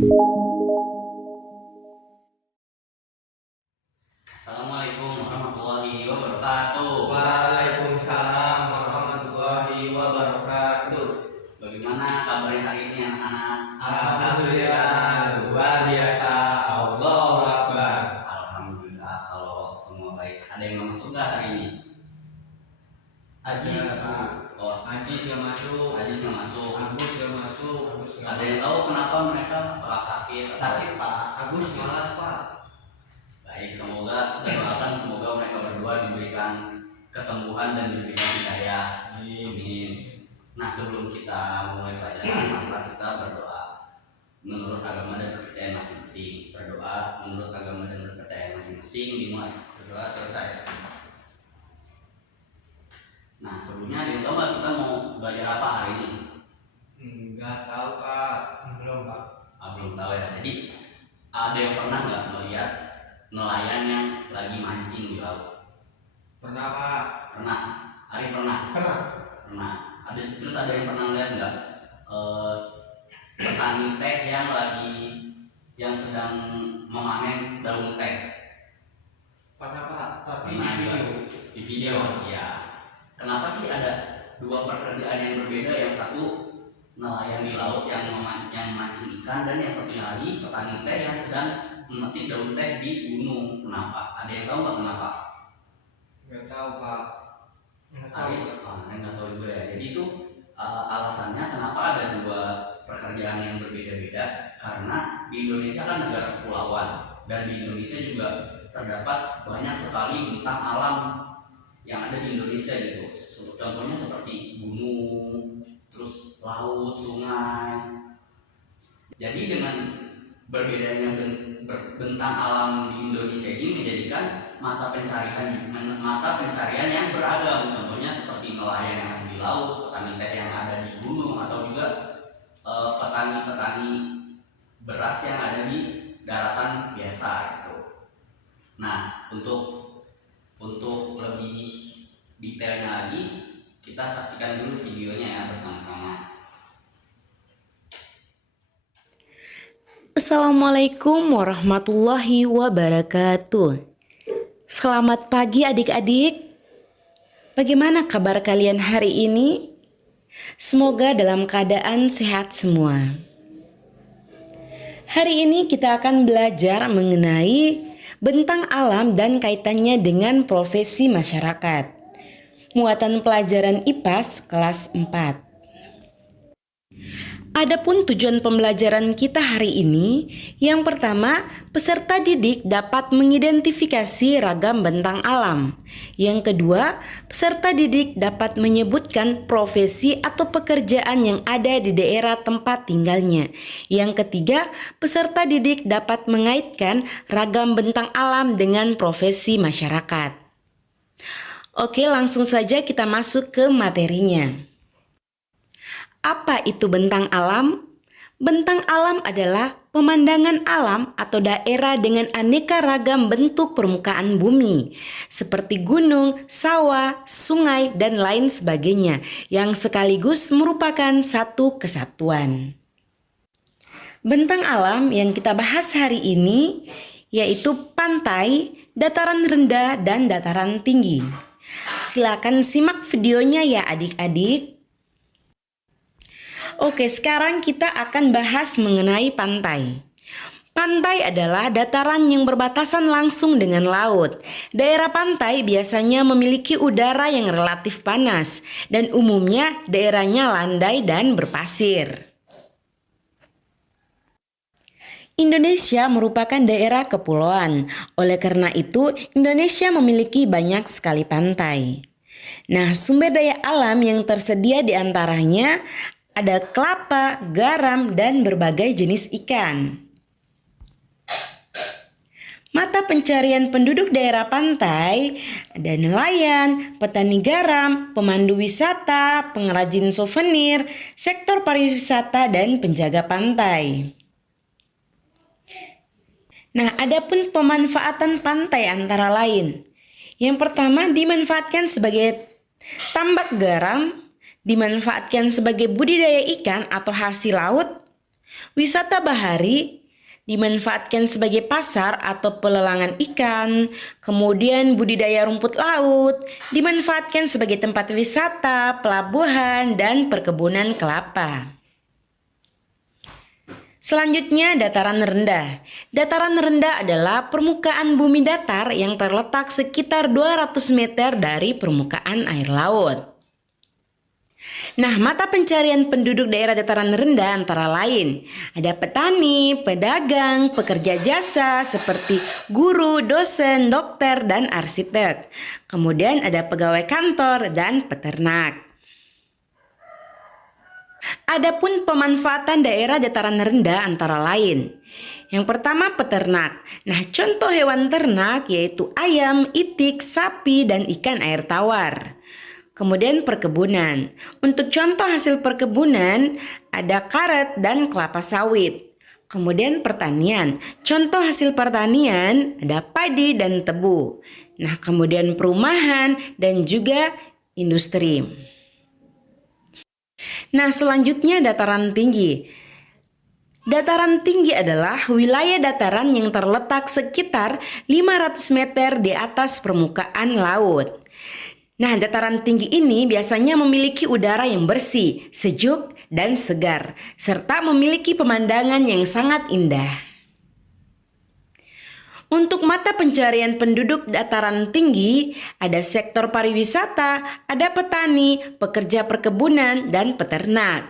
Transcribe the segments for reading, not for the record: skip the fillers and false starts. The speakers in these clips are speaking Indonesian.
Assalamualaikum warahmatullahi wabarakatuh. Waalaikumsalam warahmatullahi wabarakatuh. Bagaimana kabarnya hari ini anak-anak? Alhamdulillah, luar biasa. Allahu Akbar. Alhamdulillah kalau semua baik. Ada yang nggak masuk nggak hari ini? Ajis, Oh, Ajis nggak masuk. Ajis nggak masuk. Agus nggak masuk. Ada yang tahu kenapa mereka sakit? Sakit, Pak. Agus malas, Pak. Baik, semoga kita doakan semoga mereka berdua diberikan kesembuhan dan diberikan hidayah. Amin. Nah, sebelum kita mulai pelajaran, maka kita berdoa menurut agama dan kepercayaan masing-masing. Berdoa menurut agama dan kepercayaan masing-masing, dimulai berdoa selesai. Nah, sebelumnya ada yang tahu nggak kita mau belajar apa hari ini? Nggak tahu, Pak. Belum, Pak. Belum tahu ya. Jadi ada yang pernah nggak melihat nelayan yang lagi mancing di laut? Pernah, Pak. Pernah. Ari pernah. Pernah. Pernah. Terus ada yang pernah lihat nggak petani teh yang sedang memanen daun teh? Pernah, Pak. Tapi Pernah juga. video. Di video, ya. Kenapa sih ada dua pekerjaan yang berbeda? Yang satu nelayan di laut yang memancing ikan, dan yang satunya lagi petani teh yang sedang memetik daun teh di gunung. Kenapa? Ada yang tahu nggak kenapa? Nggak tahu, Pak. Nggak tahu. Ada nggak tahu juga ya. Jadi itu alasannya kenapa ada dua pekerjaan yang berbeda-beda, karena di Indonesia kan negara kepulauan, dan di Indonesia juga terdapat banyak sekali bentang alam yang ada di Indonesia gitu. Contohnya seperti gunung, terus laut, sungai. Jadi dengan berbedanya bentang alam di Indonesia ini menjadikan mata pencarian yang beragam. Contohnya seperti nelayan yang ada di laut, petani teh yang ada di gunung, atau juga petani-petani beras yang ada di daratan biasa gitu. Nah, untuk lebih detailnya lagi, kita saksikan dulu videonya ya bersama-sama. Assalamualaikum warahmatullahi wabarakatuh. Selamat pagi adik-adik. Bagaimana kabar kalian hari ini? Semoga dalam keadaan sehat semua. Hari ini kita akan belajar mengenai bentang alam dan kaitannya dengan profesi masyarakat. Muatan pelajaran IPAS kelas 4. Adapun tujuan pembelajaran kita hari ini, yang pertama, peserta didik dapat mengidentifikasi ragam bentang alam. Yang kedua, peserta didik dapat menyebutkan profesi atau pekerjaan yang ada di daerah tempat tinggalnya. Yang ketiga, peserta didik dapat mengaitkan ragam bentang alam dengan profesi masyarakat. Oke, langsung saja kita masuk ke materinya. Apa itu bentang alam? Bentang alam adalah pemandangan alam atau daerah dengan aneka ragam bentuk permukaan bumi, seperti gunung, sawah, sungai, dan lain sebagainya, yang sekaligus merupakan satu kesatuan. Bentang alam yang kita bahas hari ini yaitu pantai, dataran rendah, dan dataran tinggi. Silakan simak videonya ya adik-adik. Oke, sekarang kita akan bahas mengenai pantai. Pantai adalah dataran yang berbatasan langsung dengan laut. Daerah pantai biasanya memiliki udara yang relatif panas, dan umumnya daerahnya landai dan berpasir. Indonesia merupakan daerah kepulauan. Oleh karena itu, Indonesia memiliki banyak sekali pantai. Nah, sumber daya alam yang tersedia di antaranya ada kelapa, garam, dan berbagai jenis ikan. Mata pencarian penduduk daerah pantai ada nelayan, petani garam, pemandu wisata, pengrajin souvenir, sektor pariwisata, dan penjaga pantai. Nah, adapun pemanfaatan pantai antara lain. Yang pertama, dimanfaatkan sebagai tambak garam, dimanfaatkan sebagai budidaya ikan atau hasil laut, Wisata bahari dimanfaatkan sebagai pasar atau pelelangan ikan, kemudian budidaya rumput laut, dimanfaatkan sebagai tempat wisata, pelabuhan, dan perkebunan kelapa. Selanjutnya, dataran rendah. Dataran rendah adalah permukaan bumi datar yang terletak sekitar 200 meter dari permukaan air laut. Nah, mata pencarian penduduk daerah dataran rendah antara lain ada petani, pedagang, pekerja jasa seperti guru, dosen, dokter, dan arsitek. Kemudian ada pegawai kantor dan peternak. Adapun pemanfaatan daerah dataran rendah antara lain. Yang pertama peternak. Nah, contoh hewan ternak yaitu ayam, itik, sapi, dan ikan air tawar. Kemudian perkebunan. Untuk contoh hasil perkebunan ada karet dan kelapa sawit. Kemudian pertanian. Contoh hasil pertanian ada padi dan tebu. Nah, kemudian perumahan dan juga industri. Nah, selanjutnya dataran tinggi. Dataran tinggi adalah wilayah dataran yang terletak sekitar 500 meter di atas permukaan laut. Nah, dataran tinggi ini biasanya memiliki udara yang bersih, sejuk, dan segar, serta memiliki pemandangan yang sangat indah. Untuk mata pencarian penduduk dataran tinggi, ada sektor pariwisata, ada petani, pekerja perkebunan, dan peternak.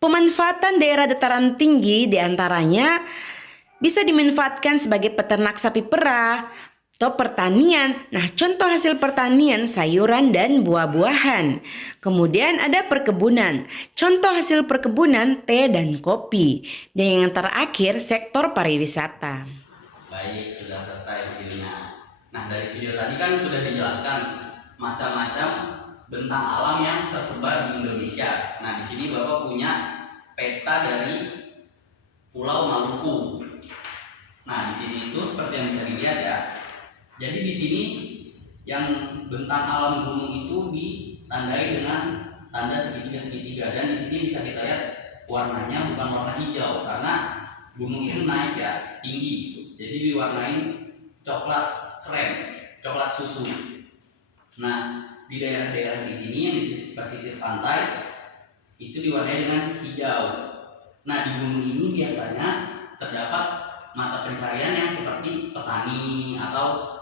Pemanfaatan daerah dataran tinggi diantaranya bisa dimanfaatkan sebagai peternak sapi perah, atau pertanian. Nah, contoh hasil pertanian sayuran dan buah-buahan. Kemudian ada perkebunan. Contoh hasil perkebunan teh dan kopi. Dan yang terakhir sektor pariwisata. Baik, sudah selesai videonya. Nah, dari video tadi kan sudah dijelaskan macam-macam bentang alam yang tersebar di Indonesia. Nah, di sini Bapak punya peta dari Pulau Maluku. Nah, di sini itu seperti yang bisa dilihat ya. Jadi di sini yang bentang alam gunung itu ditandai dengan tanda segitiga-segitiga, dan di sini bisa kita lihat warnanya bukan warna hijau karena gunung itu naik ya, tinggi gitu. Jadi diwarnain coklat krem, coklat susu. Nah, di daerah-daerah di sini yang di pesisir pantai itu diwarnai dengan hijau. Nah, di gunung ini biasanya terdapat mata pencarian yang seperti petani atau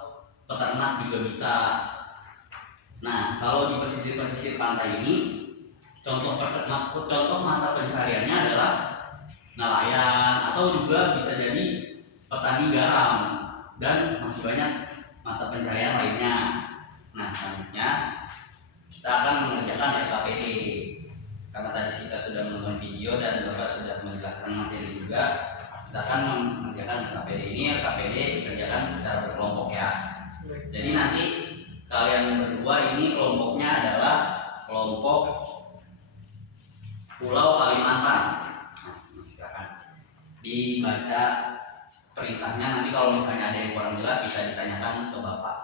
peternak juga bisa. Nah, kalau di pesisir-pesisir pantai ini contoh mata pencariannya adalah nelayan atau juga bisa jadi petani garam, dan masih banyak mata pencarian lainnya. Nah, selanjutnya kita akan mengerjakan LKPD. Karena tadi kita sudah menonton video dan Bapak sudah menjelaskan materi juga, kita akan mengerjakan LKPD ini. LKPD dikerjakan secara berkelompok ya. Jadi nanti kalian berdua ini kelompoknya adalah kelompok Pulau Kalimantan. Nah, silakan dibaca perintahnya. Nanti kalau misalnya ada yang kurang jelas bisa ditanyakan ke Bapak.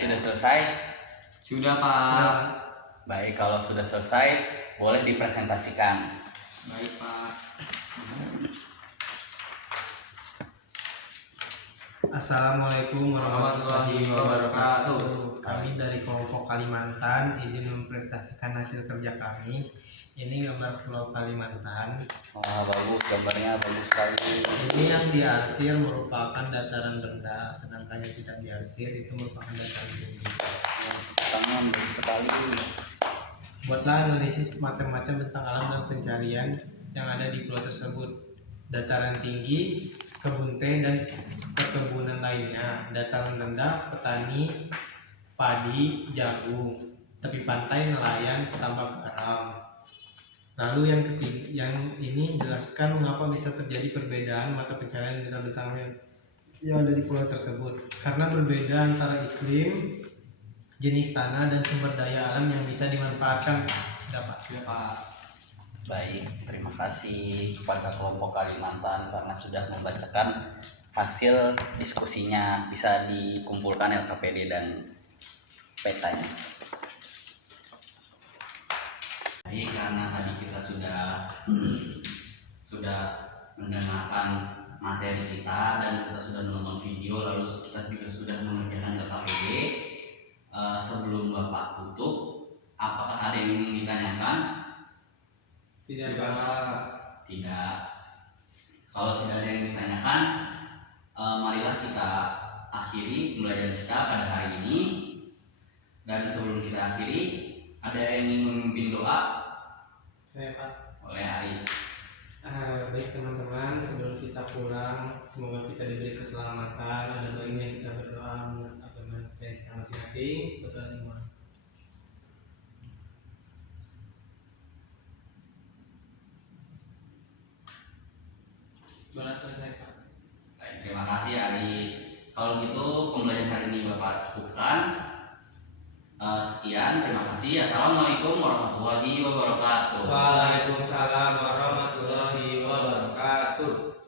sudah selesai? Sudah Pak. Baik, kalau sudah selesai boleh dipresentasikan. Baik Pak. Assalamualaikum warahmatullahi wabarakatuh. wabarakatuh. Kami dari kelompok Kalimantan izin mempresentasikan hasil kerja kami. Ini gambar Pulau Kalimantan. Wah, bagus, gambarnya bagus sekali. Ini yang diarsir merupakan dataran rendah, sedangkan yang tidak diarsir itu merupakan dataran tinggi. Tangan bagus sekali. Buatlah analisis macam-macam tentang alam dan pencarian yang ada di pulau tersebut. Dataran tinggi, kebun teh dan perkebunan lainnya. Dataran rendah, petani, padi, jagung. Tepi pantai, nelayan, tambak garam. Lalu yang ini jelaskan mengapa bisa terjadi perbedaan mata pencarian di bintang yang ada di pulau tersebut. Karena berbeda antara iklim, jenis tanah dan sumber daya alam yang bisa dimanfaatkan. Sudah Pak. Sudah Pak. Baik, terima kasih kepada kelompok Kalimantan karena sudah membacakan hasil diskusinya. Bisa dikumpulkan LKPD dan petanya. Jadi karena tadi kita sudah mendengarkan materi kita dan kita sudah menonton video, lalu kita juga sudah mengerjakan LKPD. Sebelum Bapak tutup, apakah ada yang ingin ditanyakan? Tidak Pak. Tidak. Kalau tidak ada yang ditanyakan, marilah kita akhiri pembelajaran kita pada hari ini. Dan sebelum kita akhiri, ada yang ingin memimpin doa? Saya Pak. Oleh Ari. Baik teman-teman, sebelum kita pulang, semoga kita diberi keselamatan. Ada baiknya kita berdoa menurut agama kita masing-masing. Berdoa dimulai. Doa selesai Pak. Baik, terima kasih Ari. Kalau gitu pembelajaran hari ini Bapak cukupkan. Sekian, terima kasih. Assalamualaikum warahmatullahi wabarakatuh. Waalaikumsalam warahmatullahi wabarakatuh.